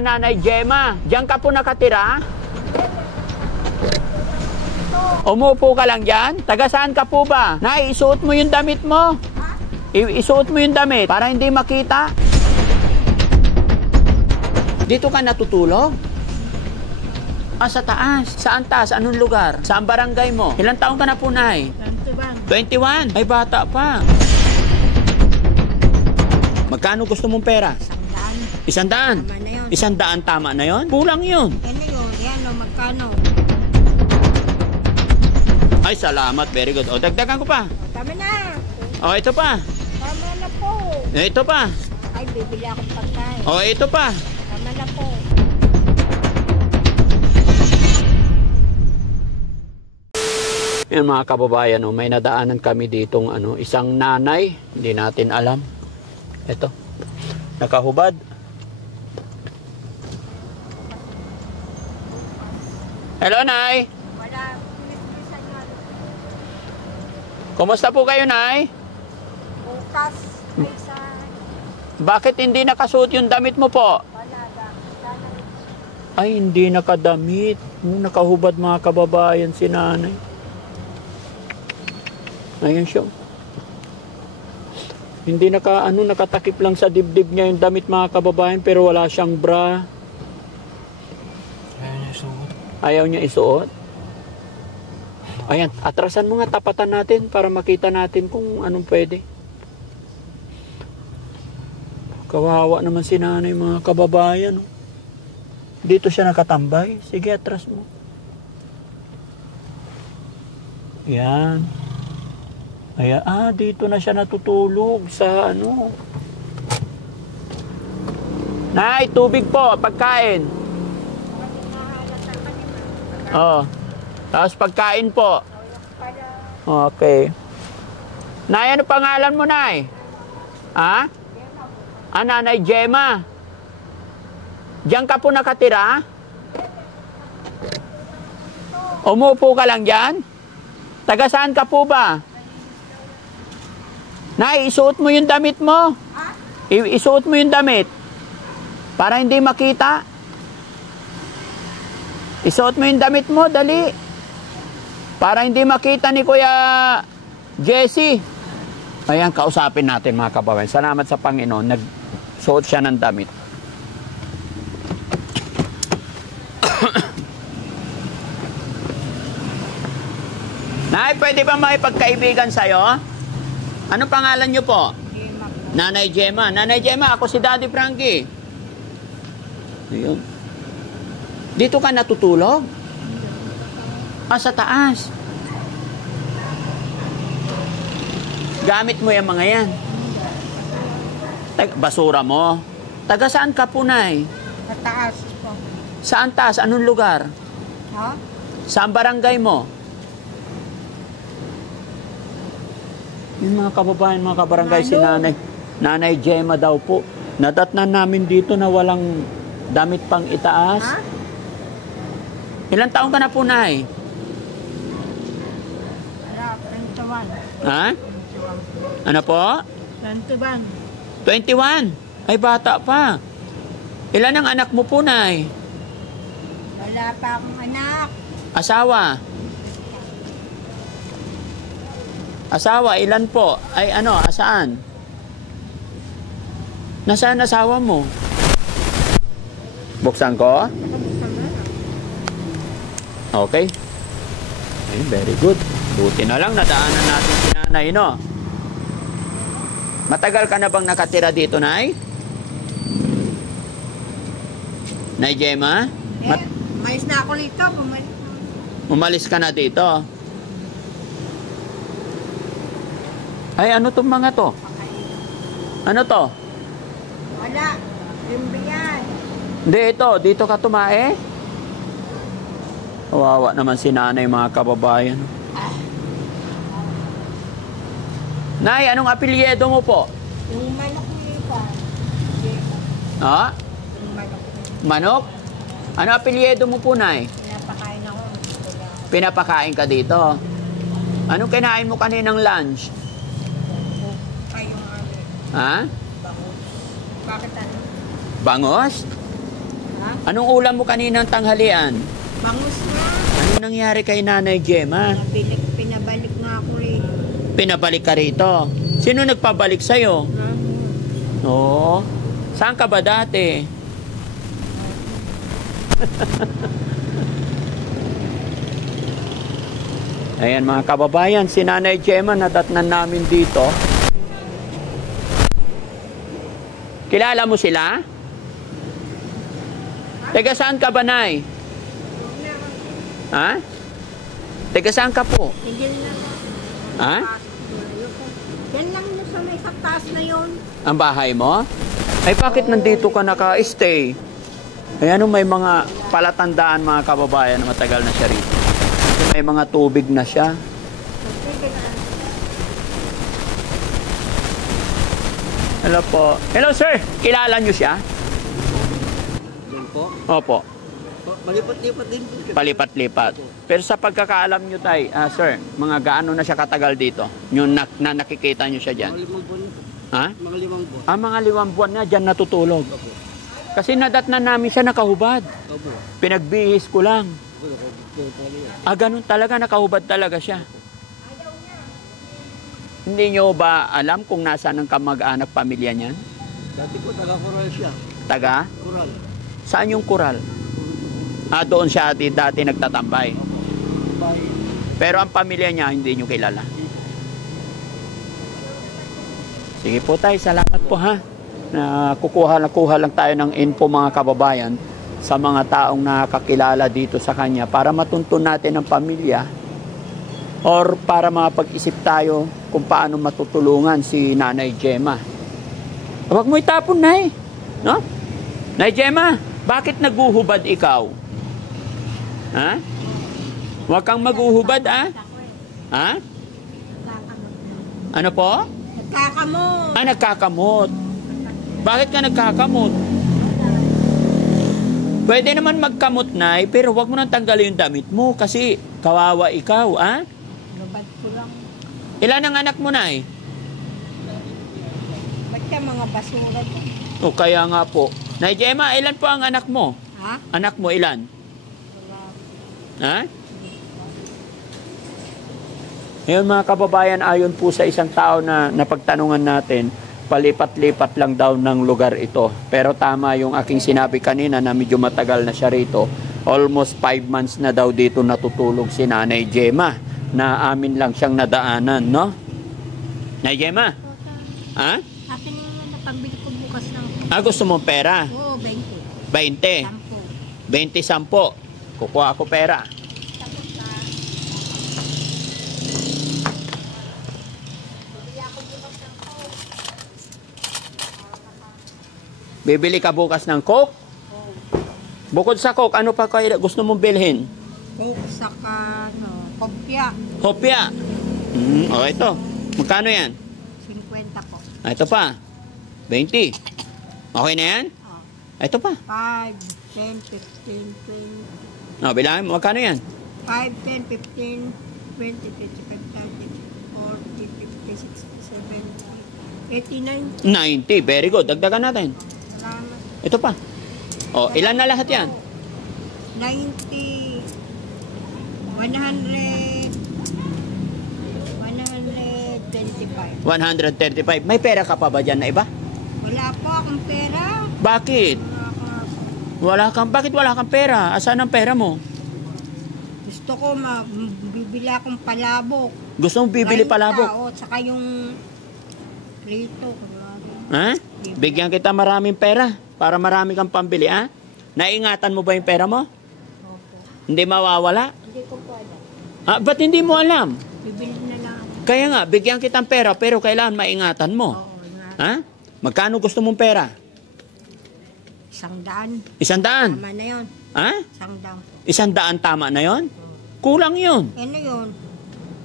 Nanay Gemma, diyan ka po nakatira? Umupo ka lang dyan? Taga saan ka po ba? Nay, isuot mo yung damit mo. Isuot mo yung damit para hindi makita. Dito ka natutulog? Sa taas. Saan taas? Anong lugar? Saan barangay mo? Ilang taong ka na po, Nay? 21. Ay, bata pa. Magkano gusto mong pera? 100. 100? Tama na yun. 100 tama na yun? Kulang yun. Ano yun? Yan o, magkano? Ay, salamat. Very good. O, dagdagan ko pa. Tama na. O, ito pa. Tama na po. Ito pa. Ay, bibili akong pagkain. O, ito pa. Tama na po. Yan mga kababayan, may nadaanan kami ditong isang nanay. Hindi natin alam. Ito. Nakahubad. Hello, Nay. Wala. Pulis-pulisan yun. Kumusta po kayo, Nay? Bukas. May isa. Bakit hindi nakasuot yung damit mo po? Wala. Sana. Ay, hindi nakadamit. Nakahubad mga kababayan si nanay. Ayan siya. Hindi nakatakip lang sa dibdib niya yung damit mga kababayan pero wala siyang bra. Ayaw niya isuot. Ayaw niya isuot. Ayan, atrasan mo nga, tapatan natin para makita natin kung anong pwede. Kawawa naman si nanay mga kababayan. Dito siya nakatambay. Sige, atras mo. Yan. Ayan, dito na siya natutulog sa Nay, tubig po, pagkain. Oh. Tapos pagkain po. Okay. Nay, ano pangalan mo, Nay? Ha? Nanay Gemma. Diyan ka po nakatira? Umupo ka lang dyan? Taga saan ka po ba? Nay, isuot mo yung damit mo. Isuot mo yung damit. Para hindi makita. Isuot mo yung damit mo, dali. Para hindi makita ni Kuya Jesse. Ayan, kausapin natin mga kababayan. Salamat sa Panginoon. Nagsuot siya ng damit. Nay, pwede ba makipagkaibigan sa'yo? Ano pangalan niyo po? Nanay Gemma. Nanay Gemma, ako si Daddy Frankie. Ayun. Dito ka natutulog? Sa taas. Gamit mo yung mga yan. Basura mo. Taga saan ka po, Nay? Sa taas po. Saan taas? Anong lugar? Ha? Saan barangay mo? Yung mga kababayan, mga kabarangay, si Nanay. Nanay Gemma daw po. Nadatnan namin dito na walang damit pang itaas. Ha? Ilang taong ka na po, Nay? Wala. 21. Ha? Ano po? 21. 21. Ay, bata pa. Ilan ang anak mo po, Nay? Wala pa akong anak. Asawa? Asawa, ilan po? Ay, asaan? Nasaan asawa mo? Buksan ko? Okay. Ay, very good. Buti na lang, nadaanan natin si Nanay, no? Matagal ka na bang nakatira dito, Nay? Nay Gemma? Umalis na ako dito. Umalis ka na dito? Ay, ano tong mga to? Ano to? Wala. Limbiyan. Hindi, ito. Dito ka tumae? Kawawa naman si Nanay, mga kababayan. Nay, anong apelyido mo po? Yung manok nito. Ha? Yung manok. Manok? Ano apelyido mo po, Nay? Pinapakain ako. Pinapakain ka dito. Anong kinain mo kaninang lunch? Kayong Ha? bangus. Bakit ano? Bangos? Anong ulam mo kaninang tanghalian? Bangus na. Ano nangyari kay Nanay Gemma? Pinabalik nga ako rin. Pinabalik ka rito. Sino nagpabalik sa'yo? Oo. Saan ka ba dati? Ayan mga kababayan, si Nanay Gemma nadatnan namin dito. Kilala mo sila? Teka saan ka ba, Nay? Ha? Teka saan ka po? Yan lang. Ha? Yan lang yung sa may taas na yun. Ang bahay mo? Ay bakit nandito ka naka-stay? Ayan may mga palatandaan mga kababayan na matagal na siya rito. May mga tubig na siya. Hello po. Hello sir, kilala niyo siya? Yan po. Opo. Malipat-lipat din po. Palipat-lipat. Pero sa pagkakaalam niyo tay, sir, mga gaano na siya katagal dito? Yung na nakikita niyo siya diyan? Mga 5 buwan. Ha? Mga 5 buwan. Mga 5 buwan na diyan natutulog. Opo. Kasi nadatnan namin siya nakahubad. Opo. Pinagbihis ko lang. Opo. Ganun talaga, nakahubad talaga siya. Hindi nyo ba alam kung nasaan ang kamag-anak pamilya niyan? Dati po, taga-Coral siya. Taga? Coral. Saan yung Coral? Doon siya dati nagtatambay. Bahay. Pero ang pamilya niya, hindi nyo kilala. Sige po tayo, salamat po ha. Kukuha lang tayo ng info mga kababayan sa mga taong nakakilala dito sa kanya para matuntun natin ang pamilya or para mapag-isip tayo kung paano matutulungan si Nanay Gemma. Huwag mo itapon, Nay. No? Nay Gemma, bakit naguhubad ikaw? Ha? Huwag kang maguhubad, ha? Ha? Ano po? Nagkakamot. Nagkakamot. Bakit ka nagkakamot? Pwede naman magkamot, Nay, pero huwag mo nang tanggalin yung damit mo kasi kawawa ikaw, ha? Lubad ko lang. Ilan ang anak mo, Nay? Ba't ka mga basura to? O kaya nga po. Nay Gemma, ilan po ang anak mo? Ha? Anak mo ilan? Ha? Ngayon mga kababayan, ayon po sa isang tao na napagtanungan natin, palipat-lipat lang daw ng lugar ito. Pero tama yung aking sinabi kanina na medyo matagal na siya rito. Almost 5 months na daw dito natutulog si Nanay Gemma na amin lang siyang nadaanan, no? Nanay Gemma? Ha? Akin yung napambili ko bukas ng... Gusto mong pera? Oo, 20. 20. 20, 10. Kukuha ako pera. Bibili ka bukas ng Coke? Bukod sa Coke, ano pa kayo gusto mong bilhin? Coke, saka, kopya. Kopya. Ito. Magkano yan? 50 po. Ito pa. 20. Okay na yan? Ito pa. 5, 10, 15, 20. Bilangin mo. Magkano yan? 5, 10, 15, 20, 25, 30, 40, 50, 60, 70, 89. 90. Very good. Dagdagan natin. Salamat. Ito pa. Ilan na lahat yan? 90, 125. 135. May pera ka pa ba dyan na iba? Wala po akong pera. Bakit? Bakit wala kang pera? Asan ang pera mo? Gusto ko bibili akong palabok. Gusto mong bibili palabok? Oo, saka yung rito. Ha? Bigyan kita maraming pera para marami kang pambili, ha? Naingatan mo ba yung pera mo? Opo. Hindi mawawala? Hindi ko po alam. Ba't hindi mo alam? Bibili na lang ako. Kaya nga, bigyan kitang pera pero kailangan maingatan mo. Oo, Ha? Magkano gusto mong pera? 100. 100? Tama na yun. Ha? 100. 100 tama na yon? Kulang yun. Ano yun?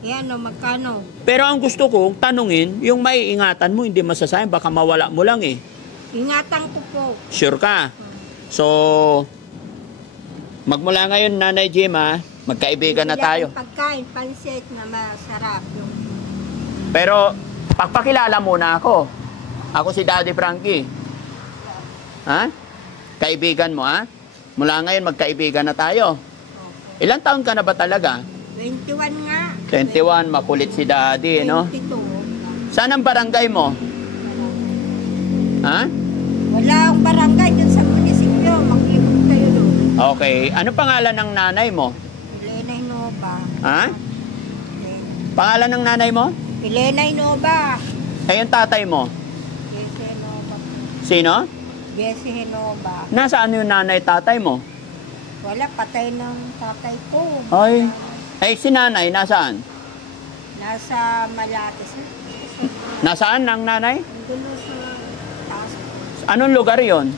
Yan o, magkano? Pero ang gusto ko, tanungin, yung maiingatan mo, hindi masasayang, baka mawala mo lang eh. Ingatan ko po. Sure ka? So, magmula ngayon, Nanay Gemma, magkaibigan na Bibili tayo. akong pagkain, pansit na masarap. Yung... Pero, pagpakilala muna ako. Ako si Daddy Frankie. Ha? Kaibigan mo, ha? Mula ngayon, magkaibigan na tayo. Opo. Ilang taon ka na ba talaga? 21 nga. 21, makulit si daddy, no? 22. Saan ang barangay mo? Ha? Wala akong barangay dun sa munisipyo. Maglibot kayo doon. Okay. Ano pangalan ng nanay mo? Elena Inova. Ha? Pangalan ng nanay mo? Elena Inova. Eh, yung tatay mo? Jesse Inova. Sino? Jesse Inova. Nasaan yung nanay tatay mo? Wala, patay ng tatay ko. Ay. Eh, si nanay, nasaan? Nasa Malates. Nasaan ang nanay? Dulo sa taas. Anong lugar yon?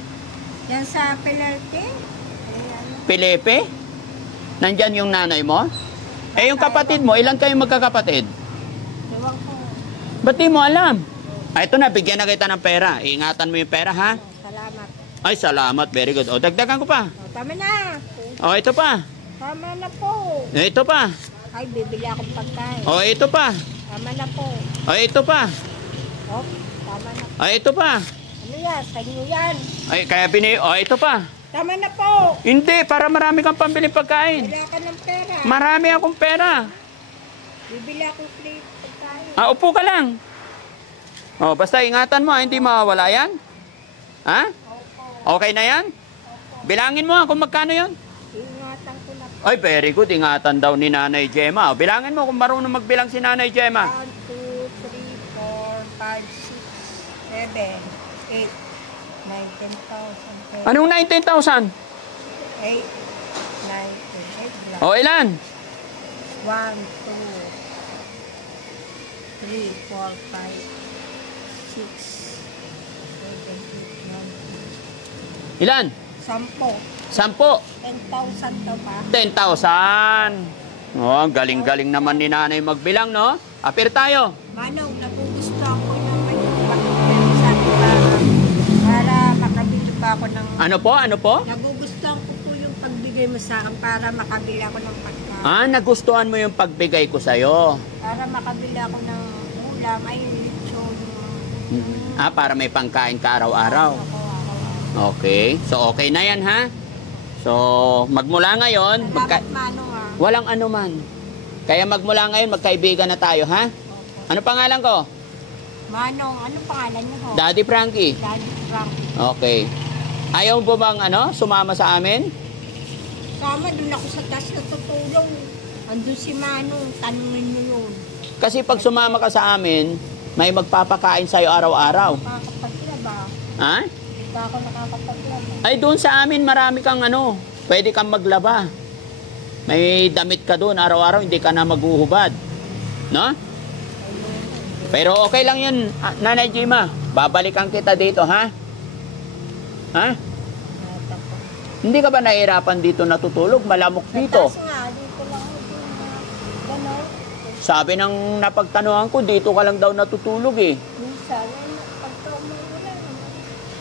Yan sa Pelerte. Ayan. Pilepe? Nandyan yung nanay mo? Eh, yung kapatid mo, ilan kayong magkakapatid? Ewan ko. Ba't di mo alam? Ah, ito na, bigyan na kita ng pera. Ingatan mo yung pera, ha? Salamat. Ay, salamat. Very good. O, dagdagan ko pa. O, tama na. O, ito pa. Tama na po. Eh, ito pa. Ay, bibili akong pagkain. O, ito pa. Tama na po. O, ito pa. O, tama na. O, ito pa. Ano yan? Sa inyo yan. Ay, kaya O, ito pa. Tama na po. Hindi, para marami kang pambili pagkain. Wala ka ng pera. Marami akong pera. Bibili akong plate pagkain. Ah, upo ka lang. O, basta ingatan mo, hindi mawawala yan. Ha? Okay na yan? Bilangin mo kung magkano yan. Ingatan ko na po. Ay, very good. Ingatan daw ni Nanay Gemma. O, bilangin mo kung marunong magbilang si Nanay Gemma. 1, 2, 3, 4, 5, 6, 7, 8, 19,000. Anong 19,000? 8, 9, 8, O, ilan? 1, 2, 3, 4, 5, 6, 7, 8, 9, Ilan? 10. 10. 10,000 to pa. 10,000. Oh, ang galing-galing naman ni Nanay magbilang, no? Apir tayo. Manong, nagugusto ako ng pagkakas para makabili pa ako ng... Ano po? Ano po? Nagugustuhan ko po yung pagbigay mo sa akin para makabili ako ng pagkakas. Ah, nagustuhan mo yung pagbigay ko sa'yo. Para makabili ako ng ulam, ay lechon. Ah, para may pangkain ka araw-araw. Okay. So, okay na yan, ha? So, magmula ngayon... Salamat, Manong, ah. Walang anuman. Kaya magmula ngayon, magkaibigan na tayo, ha? Ano pangalan ko? Manong, ano pangalan niyo ho? Daddy Frankie. Daddy Frank. Okay. Ayaw mo bang, sumama sa amin? Sama, doon ako sa taas natutulong. Andun si Manong, tanungin niyo yun. Kasi pag sumama ka sa amin, may magpapakain sa'yo araw-araw. Nakakapaglaba. Ha? Hindi pa ako nakakapaglaba. Ay, doon sa amin, marami kang pwede kang maglaba. May damit ka doon araw-araw, hindi ka na maghuhubad. No? Pero okay lang yun, Nanay Gemma. Babalikan kita dito, ha? Ha? Hindi ka ba nahihirapan dito natutulog? Malamok dito. Sa taas nga, dito lang ako gano'n. Sabi ng napagtanuhan ko, dito ka lang daw natutulog eh. Minsan, pagka umuulan.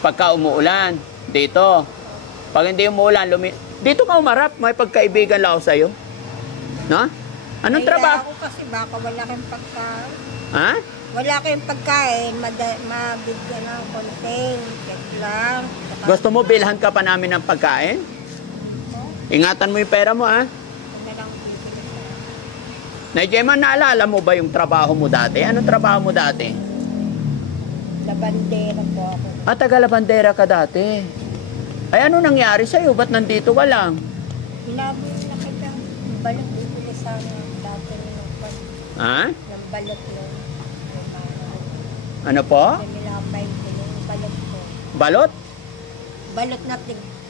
Pagka umuulan, dito. Pag hindi umuulan, dito ka umarap, may pagkaibigan lang ako sa'yo. No? Anong Kaya trabaho? ako kasi baka wala kayong pagkain. Ha? Wala kayong pagkain, mabigyan ng konting. Yan lang. Saka, Gusto mo bilhan ka pa namin ng pagkain? Ingatan mo yung pera mo, ha? ano na lang bibili ko. Nay Gemma, naalala mo ba yung trabaho mo dati? Anong trabaho mo dati? Labandera po ako. Taga-labandera ka dati. Ay, ano nangyari sa'yo? Ba't nandito ka lang? Hinabi na kita. Yung balot bibili sa dati Ha? ng balot nun. Ano po? Nila 20 yung balot ko. Balot? Balot na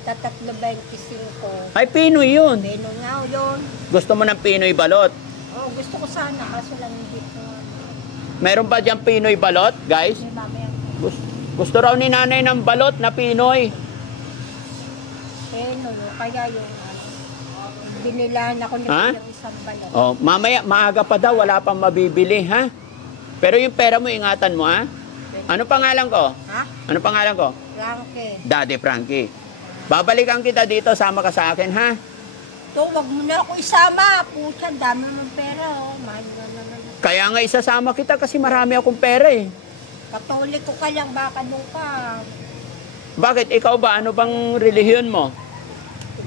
tatlo 25. Ay, Pinoy yun. Pero nga yun. Gusto mo ng Pinoy balot? Oh, gusto ko sana kaso lang hindi ko. Meron ba diyang Pinoy balot, guys? May mamaya. Gusto raw ni nanay ng balot na Pinoy. Pero kaya yung binilahan ako ng Ha? isang balot. Oh, mamaya, maaga pa daw, wala pang mabibili, ha? Pero yung pera mo, ingatan mo, ha? Ano pangalan ko? Ha? Ano pangalan ko? Frankie. Daddy Frankie. Babalikan kita dito, sama ka sa akin, ha? To, wag mo na ako isama. Pucha, dami mong pera, oh. Mahal na naman. Kaya nga isasama kita kasi marami akong pera, eh. Katoliko ka lang, baka nung ka. Bakit? Ikaw ba? Ano bang relihiyon mo?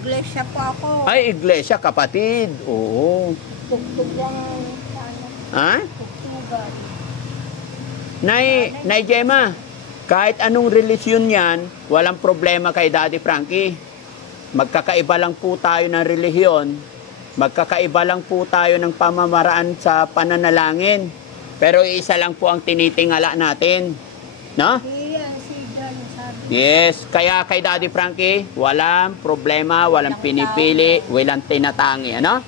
iglesia po ako. Ay, iglesia, kapatid. Oo. Tugtog lang sa ano, Ha? tugtugan. Nay Gemma, kahit anong religion yan, walang problema kay Daddy Frankie. Magkakaiba lang po tayo ng relihiyon. Magkakaiba lang po tayo ng pamamaraan sa pananalangin. Pero isa lang po ang tinitingala natin. No? Iyan, si John, sabi. Yes, kaya kay Daddy Frankie, walang problema, walang pinipili, walang tinatangi, ano?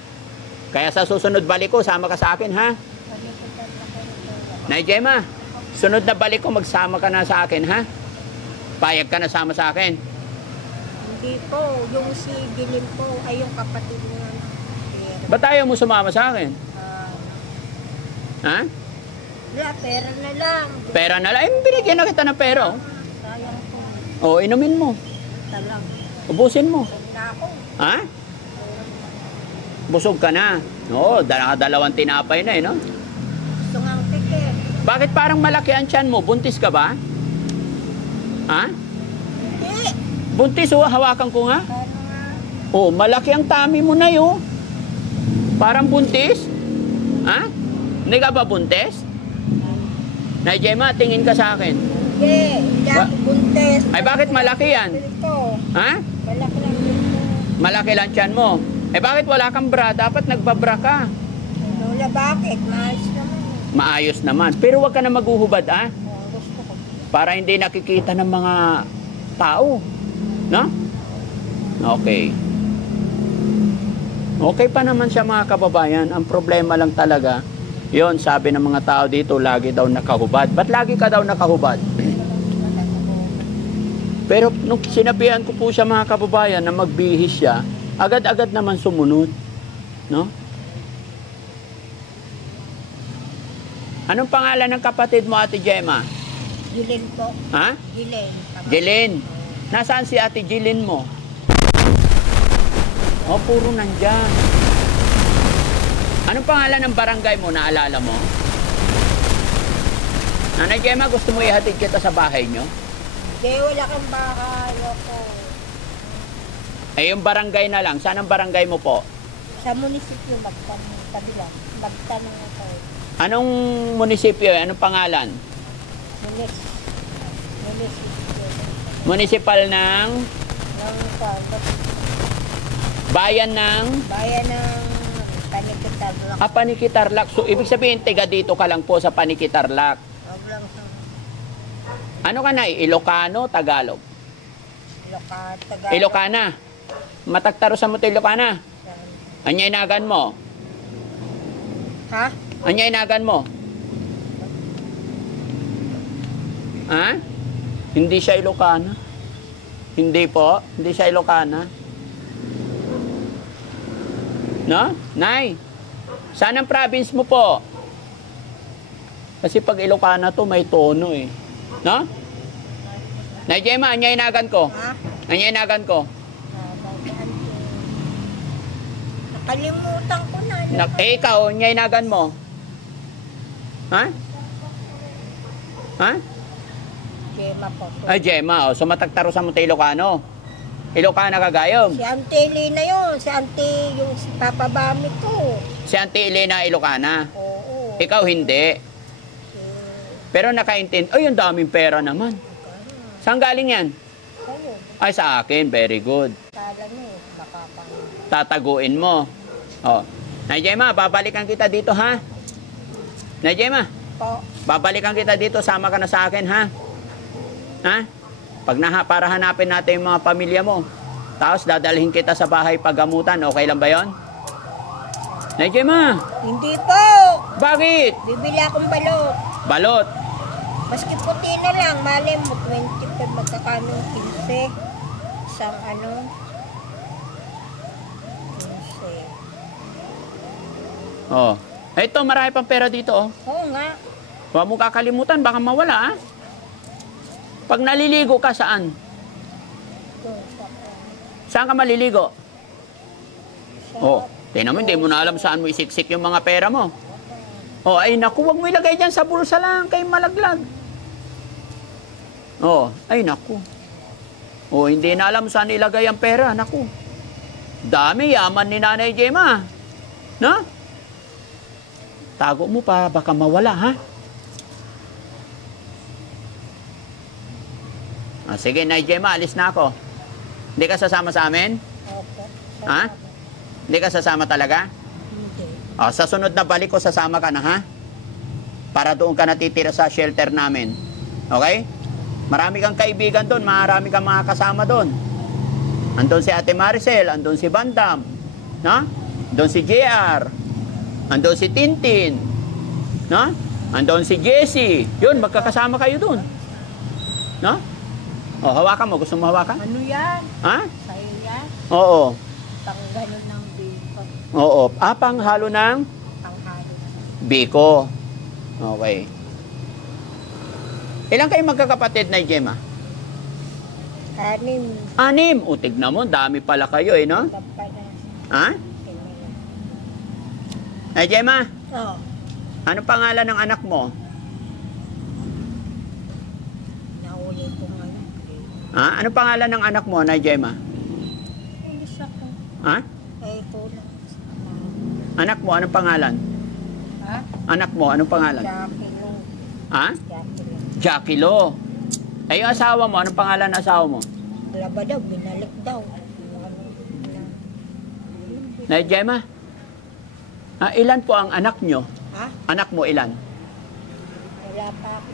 Kaya sa susunod balik ko, sama ka sa akin, ha? Nay Gemma, sunod na balik ko, magsama ka na sa akin, ha? Payag ka na sama sa akin. Hindi po, yung si Gilim po, ay yung kapatid niya. Ba't ayaw mo sumama sa akin? Ha? Wala, pera na lang. Pera na lang. Eh, binigyan na kita ng pera, oh. Sayang po. O, inumin mo. Talang. Ubusin mo. Huwag na ako. Ha? Busog ka na. Oo, dalawang tinapay na, eh, no? Gusto nga ang tiket. Bakit parang malaki ang tiyan mo? Buntis ka ba? Ha? Hindi. Buntis, oh. Hawakan ko nga. Ano nga? Oh, malaki ang tummy mo na, yun. Parang buntis? Ha? Hindi ka ba buntis? Nay Gemma, tingin ka sa akin. Hindi. Hindi ako buntes. Ay, bakit malaki yan? Ito. Ha? Malaki lang dito. Malaki lang tiyan mo. Eh, bakit wala kang bra? Dapat nagbabra ka. Lola, bakit? Maayos naman. Maayos naman. Pero wag ka na maghuhubad, ah. Gusto ko. Para hindi nakikita ng mga tao. No? Okay. Okay pa naman siya, mga kababayan. Ang problema lang talaga, yon, sabi ng mga tao dito, lagi daw nakahubad. Ba't lagi ka daw nakahubad? Pero nung sinabihan ko po siya, mga kababayan, na magbihis siya, agad-agad naman sumunod. No? Anong pangalan ng kapatid mo, Ate Gemma? Gilin po. Ha? Gilin. Jilin. Nasaan si Ate Jilin mo? Oh, puro nandyan. Anong pangalan ng barangay mo? Naalala mo? Nanay Gemma, gusto mo ihatid kita sa bahay nyo? Hindi, wala kang baka. Ayoko. Eh, yung barangay na lang. Saan ang barangay mo po? Sa munisipyo, magtanong. Magtanong ako. Anong munisipyo? Anong pangalan? Munisipyo. Municipal ng bayan ng Bayan ng Panikitarlak. Panikitarlak. So, ibig sabihin, tiga dito ka lang po sa Panikitarlak. Wag lang sa Ano ka na? Ilocano, Tagalog? Tagalog. Ilocana. Matagtaro sa mo to Ilocana. Anya inagan mo? Ha? Anya inagan mo? Ha? Hindi siya Ilocana. Hindi po. Hindi siya Ilocana. No? Nay, saan ang province mo po? Kasi pag Ilocana to, may tono eh. No? Nay Gemma, anya inagan ko? Ha? Anya inagan ko? Nakalimutan ko na. Ikaw, anya inagan mo? Ha? Ha? Gemma po. Ay, Gemma, oh. So matagtaro sa Monte Ilocano. Ilocana kagayom. Si Auntie Elena yun. Si Auntie, yung si Papa Bami ko. Si Auntie Elena Ilocana. Oo. Ikaw hindi. Pero nakaintindi. Ay, ang daming pera naman. Saan galing yan? Kayo. Ay, sa akin. Very good. Kala nyo, makapang. Tataguin mo. Oh. Nay Gemma, babalikan kita dito, ha? Nay Gemma, Po. babalikan kita dito. Sama ka na sa akin, ha? Ha? Para hanapin natin yung mga pamilya mo. Tapos dadalhin kita sa bahay paggamutan. Okay lang ba yon? Nay Gemma, Hindi po. bakit? Bibili akong balot. Balot. Maski puti na lang. Mali mo, 25 magkakano 15. Isang ano. 15. Oh. Ito, marami pang pera dito, oh. Oo nga. Huwag mo kakalimutan, baka mawala, ah. Pag naliligo ka, saan? Saan ka maliligo? Oh, tingnan mo, hindi mo na alam saan mo isiksik yung mga pera mo. Oh, ay naku, huwag mo ilagay dyan sa bulsa lang, kay malaglag. Oh, ay naku. Oh, hindi na alam saan ilagay ang pera, naku. Dami yaman ni Nanay Gemma. No? Tago mo pa, baka mawala, ha? Sige, Nay Gemma, alis na ako. Hindi ka sasama sa amin? Opo. Ha? Hindi ka sasama talaga? Hindi. Sa sunod na balik ko, sasama ka na, ha? Para doon ka natitira sa shelter namin. Okay? Marami kang kaibigan doon, marami kang mga kasama doon. Andun si Ate Maricel, andun si Bandam, no? Andun si JR, andun si Tintin, no? Andun si Jessie. Yun, magkakasama kayo doon. No? Hawakan mo. Gusto mo hawakan? Ano yan? Ha? Sa'yo yan? Oo. Pang ganun ng biko. Oo. Panghalo ng Panghalo ng biko. Okay. Ilan kayo magkakapatid na Gemma? 6. 6. O, tignan mo. Dami pala kayo, no? Papa na. Ha? Ay, Gemma, Oo. anong pangalan ng anak mo? Nahuli ko ngayon. Ha? Anong pangalan ng anak mo, na Gemma? Ilis ako. Ha? Kulang. Anak mo, anong pangalan? Ha? Anak mo, anong pangalan? Jackie Lo. Ha? Jackie Lo. Jackie Lo. Ay, yung asawa mo, anong pangalan ng asawa mo? Laba daw, binalik daw. Na Gemma? Ilan po ang anak nyo? Ha? Anak mo ilan? Wala pa ako.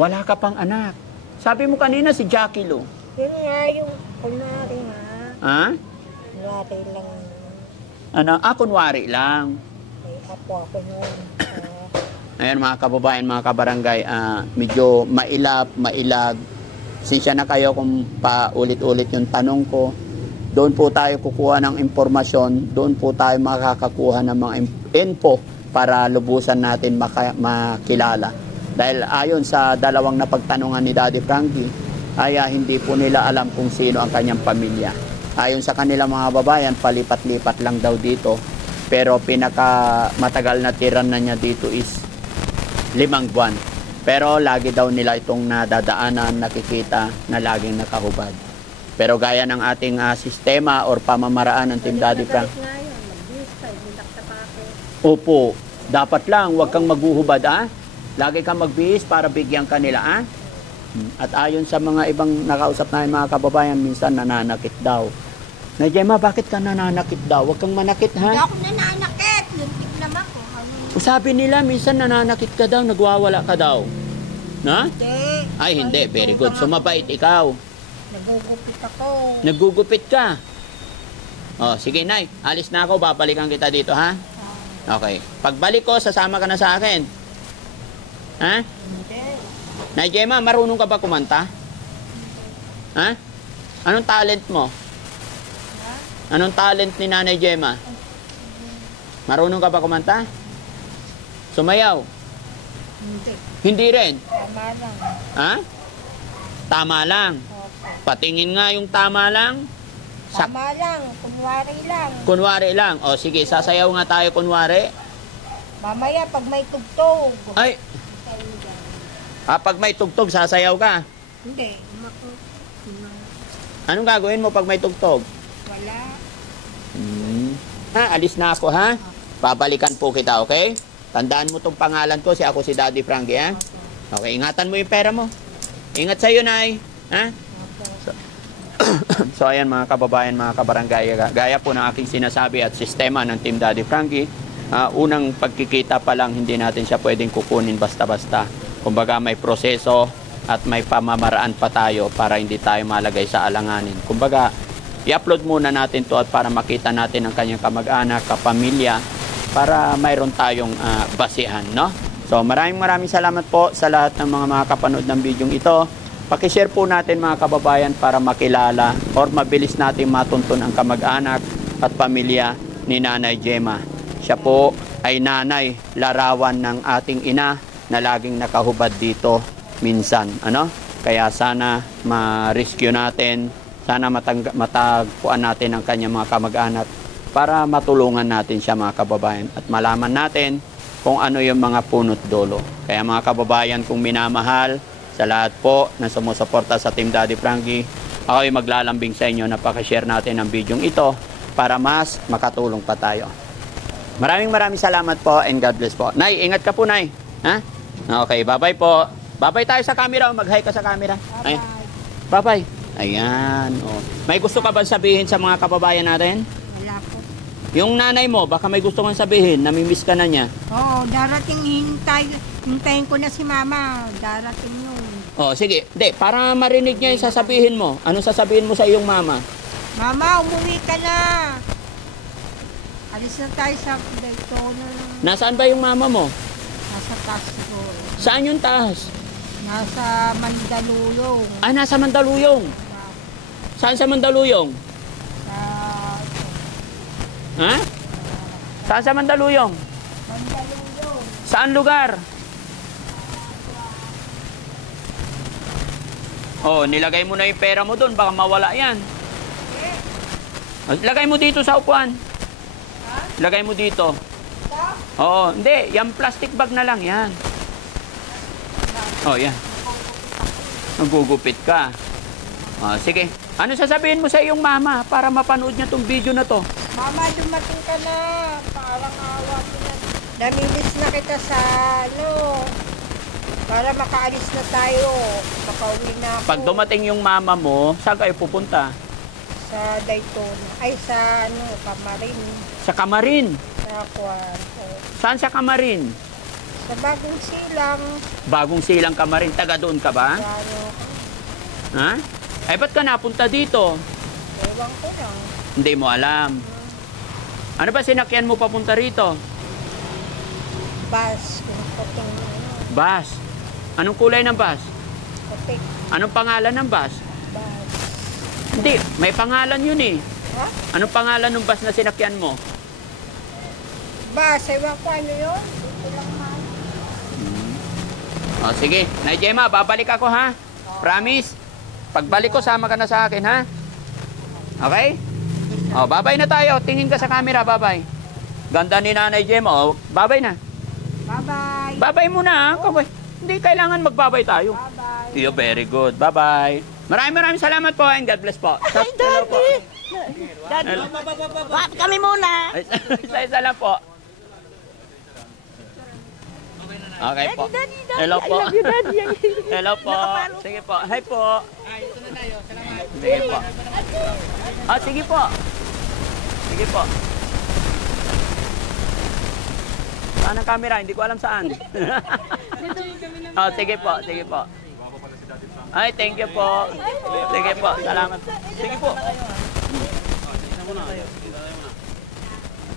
Wala ka pang anak. Sabi mo kanina si Jackie Lo. Yun nga yung kunwari nga. Ha? Kunwari lang. Ano? Kunwari lang. May apo ako noon. Ayan mga kababayan, mga kabarangay, medyo mailag. Sinsya na kayo kung paulit-ulit yung tanong ko. Doon po tayo kukuha ng impormasyon, doon po tayo makakakuha ng mga info para lubusan natin makilala. Dahil ayon sa dalawang napagtanungan ni Daddy Frankie, ay hindi po nila alam kung sino ang kanyang pamilya. Ayon sa kanila mga babayan, palipat-lipat lang daw dito. Pero pinaka matagal na tiran na niya dito is 5 buwan. Pero lagi daw nila itong nadadaanan, nakikita na laging nakahubad. Pero gaya ng ating sistema or pamamaraan ng Team Daddy Frank. Opo, dapat lang, huwag kang maghuhubad, Lagi kang magbihis para bigyan kanila, At ayon sa mga ibang nakausap namin mga kababayan, minsan nananakit daw. Na Gemma, bakit ka nananakit daw? Huwag kang manakit, ha? Hindi ako nananakit. Luntik naman ko. Sabi nila, minsan nananakit ka daw, nagwawala ka daw. Na? Hindi. Ay, hindi. Very good. So, mabait ikaw. Nagugupit ako. Nagugupit ka. Sige, Nay. Alis na ako. Babalikan kita dito, ha? Okay. Pagbalik ko, sasama ka na sa akin. Ha? Hindi. Nay Gemma, marunong ka ba kumanta? Ha? Anong talent mo? Anong talent ni Nanay Gemma? Marunong ka ba kumanta? Sumayaw? Hindi. Hindi rin. Tama lang. Ha? Tama lang. Okay. Patingin nga yung tama lang. Tama lang. Kunwari lang. Kunwari lang. Sige, sasayaw nga tayo kunwari. Mamaya pag may tugtog. Ay, pag may tugtog, sasayaw ka. Hindi. Anong gagawin mo pag may tugtog? Wala. Alis na ako, ha? Babalikan po kita, okay? Tandaan mo tong pangalan ko, ako si Daddy Frankie, ha? Okay, ingatan mo yung pera mo. Ingat sa'yo, Nay. Ha? So, ayan mga kababayan, mga kabarangay, gaya po ng aking sinasabi at sistema ng Team Daddy Frankie, unang pagkikita pa lang, hindi natin siya pwedeng kukunin basta-basta. Kumbaga may proseso at may pamamaraan pa tayo para hindi tayo malagay sa alanganin. Kumbaga, i-upload muna natin to at para makita natin ang kanyang kamag-anak, kapamilya, para mayroon tayong basihan, no? So, maraming salamat po sa lahat ng mga kapanood ng video ito. Paki-share po natin mga kababayan para makilala or mabilis natin matuntun ang kamag-anak at pamilya ni Nanay Gemma. Siya po ay nanay, larawan ng ating ina na laging nakahubad dito minsan, ano? Kaya sana ma-rescue natin, sana matagpuan natin ang kanyang mga kamag-anak para matulungan natin siya mga kababayan at malaman natin kung ano yung mga punot dulo. Kaya mga kababayan, kung minamahal, sa lahat po na sumusuporta sa Team Daddy Frankie, ako ay maglalambing sa inyo na pakishare natin ang video ito para mas makatulong pa tayo. Maraming salamat po and God bless po. Nay, ingat ka po, Nay. Ha? Okay, bye-bye po. Bye-bye tayo sa camera. Mag-hi ka sa camera. Ayan. Bye-bye. Ayan. Oh. May gusto ka ba sabihin sa mga kababayan natin? Wala po. Yung nanay mo, baka may gusto kang sabihin, namimiss ka na niya. Oo, darating hintayin ko na si Mama. Darating yun. Oh, sige. Hindi, para marinig niya yung sasabihin mo. Ano sasabihin mo sa iyong mama? Mama, umuwi ka na. Alis na tayo sa Daytona. Nasaan ba yung mama mo? Nasa taas ko. Saan yung taas? Nasa Mandaluyong. Ah, nasa Mandaluyong. Saan sa Mandaluyong? Sa Ha? Saan sa Mandaluyong? Mandaluyong. Saan lugar? Oh, nilagay mo na yung pera mo doon, baka mawala yan. Lagay mo dito sa upuan. Lagay mo dito. Oo, hindi, yung plastic bag na lang, yan. Oh, yan. Nagugupit ka. Oh, sige. Ano sasabihin mo sa iyong mama para mapanood niya tong video na to? Mama, dumating ka na. Parang awa ko na. Namilis na kita sa para makaalis na tayo. Makauwi na ako. Pag dumating yung mama mo, saan kayo pupunta? Sa Daytona. Ay, sa Camarin. Sa Camarin. Sa Kwarto. Saan sa Camarin? Sa Bagong Silang. Bagong Silang Camarin. Taga doon ka ba? Sa Ha? Ay, ba't ka napunta dito? ewan ko lang. Hindi mo alam. Ano ba sinakyan mo papunta rito? Bus. Kung pating Bus. Anong kulay ng bus? Patik. Anong pangalan ng bus? Bus. Hindi, may pangalan yun eh. Ha? Anong pangalan ng bus na sinakyan mo? Bus. Ewan ko ano yun. Dito lang man. O, sige. Nay Gemma, babalik ako ha? Promise? Pagbalik ko, sama ka na sa akin ha? Okay? O, babay na tayo. Tingin ka sa camera, babay. Ganda ni Nanay Gemma. O, babay na. Bye-bye. Babay muna ha? Babay. Hindi kailangan magbabay tayo. Bye-bye. Iyo, very good. Bye-bye. Maraming salamat po and God bless po. Ay, Hello po. Daddy. Bakit kami muna? Ay, isa-isa lang po. Okay po. Daddy, Hello po. I love you, Daddy. Hello po. Sige po. Hi po. Ito na tayo. Salamat. Sige po. Ah, sige po. Sige po. Saan ang camera? Hindi ko alam saan. Oh, sige po. Sige po. Ay, thank you po. Sige po. Salamat. Sige po.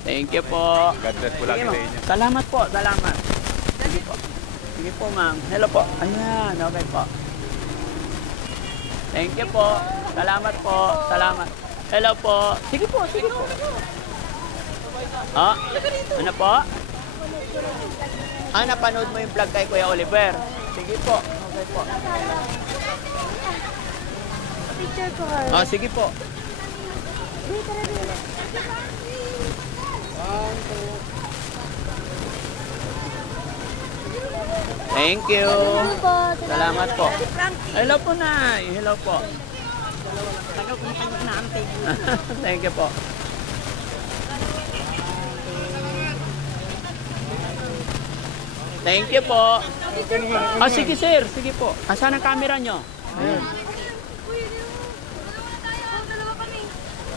Thank you po. God bless po lagi Sige, sa ma'am. inyo. Salamat po. Salamat. Sige po. Sige po, ma'am. Hello po. Ayan. Okay po. Thank you po. Salamat po. Salamat. Hello po. Sige po. Sige po. Ah, ano po? Ah, napanood mo yung vlog kay Kuya Oliver. Sige po. Okay po. Picture ko. Ah, sige po. Thank you. Salamat po. Hello po, Nay. Hello po. Tagal ko na kayo naantay. Thank you po. Thank you po. Ah, sige sir. Sige po. Asan ang camera nyo? Ayan.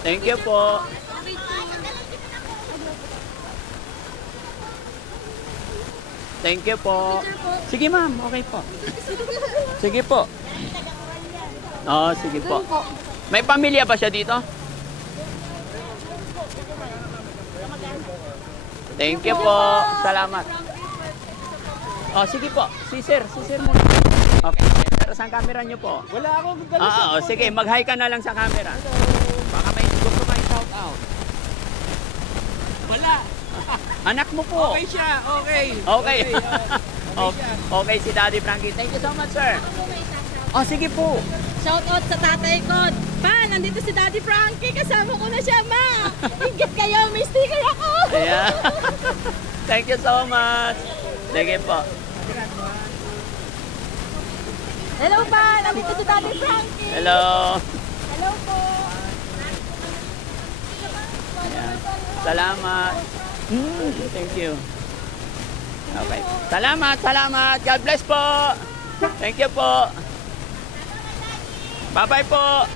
Thank you po. Thank you po. Sige ma'am, okay po. Sige po. Oh, sige po. May pamilya ba siya dito? Thank you po. Salamat. Oh, sige po. Si sir muna. Okay. Pero saan camera nyo po? Wala akong Oo, sige. Mag-hi ka na lang sa camera. Baka may gusto kayo shout out. Wala. Anak mo po. Okay siya. Okay. Okay. Okay si Daddy Frankie. Thank you so much, sir. Oh, sige po. Shout out sa tatay ko. Pa, nandito si Daddy Frankie. Kasama ko na siya, ma. Ingit kayo, may sticker ako. Yeah. Thank you so much. Sige po. Hello, pa. Nandito si Daddy Frankie. Hello. Hello po. Salamat. Thank you. Okay. Salamat, salamat. God bless po. Thank you po. Bye-bye po.